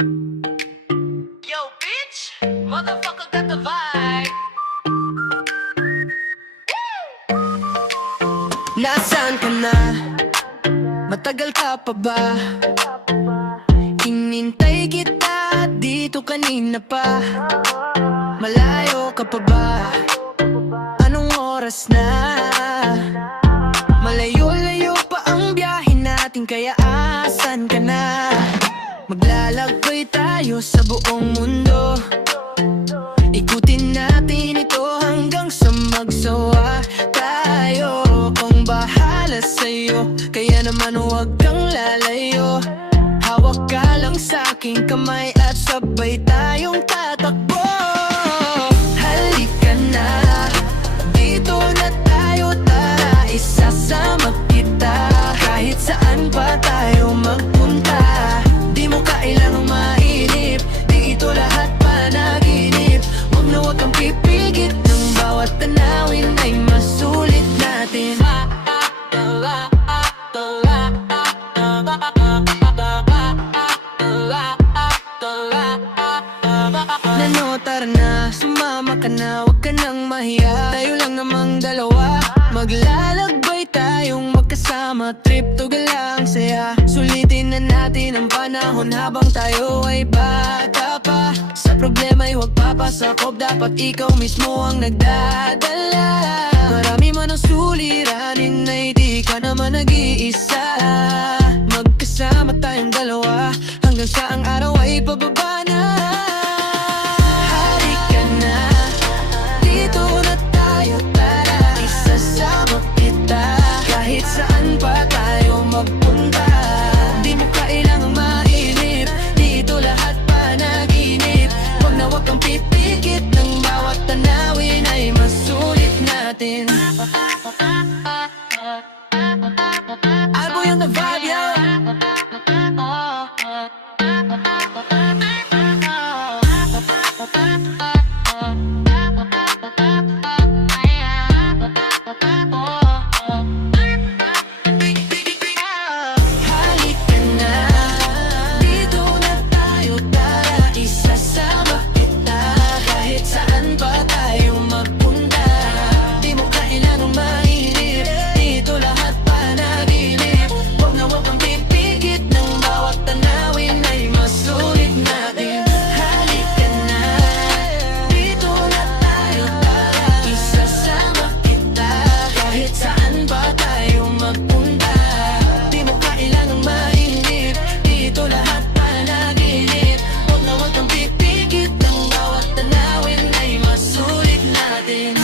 Yo, bitch! Motherfucker got the vibe. Nasaan ka na? Matagal ka pa ba? Inintay kita dito kanina pa. Malayo ka pa ba? Anong oras na? Malayo-layo pa ang biyahe natin, kaya asan ka na? Maglalakbay tayo sa buong mundo. Ikutin natin ito hanggang sa magsawa tayo. Kung bahala sa'yo, kaya naman huwag kang lalayo. Hawak ka lang sa aking kamay at sabay tayong tatakbo. Halika na, dito na tayo, tara isasama kita. Kahit saan pa tayo magpunta, di mo kailangang mainip, dito lahat panaginip. Huwag na huwag kang pipigit, ng bawat tanawin ay masulit natin. Nano, tara na, sumama ka na, huwag ka nang mahiya. Tayo lang namang dalawa, maglalakbay tayong magkasama. Trip to galang saya, sulitin na natin ang panahon habang tayo ay bata pa. Sa problema ay huwag papasakop, dapat ikaw mismo ang nagdadala. Marami man ang suliranin ay di ka naman nag-iisa. Magkasama tayong dalawa hanggang sa ang araw ay pababa na. Halika na, dito na tayo, tara isasama kita. Kahit saan pa tayo magpunta, di mo kailangang mainip, dito lahat panaginip. Huwag na huwag kang pipikit, ng bawat tanawin ay masulit natin. Albo yung na-vibe, yo. Halika na, dito na tayo, tara isasama kita. Kahit saan pa tayo magpunta, di mo kailangang mainip, dito lahat panaginip. Huwag na huwag kang pipigit, ng bawat tanawin ay masulit natin. Halika na, dito na tayo, tara isasama kita. Kahit saan pa tayo magpunta, di mo kailangang mainip, dito lahat panaginip. Huwag na huwag kang pipigit, ng bawat tanawin ay masulit natin.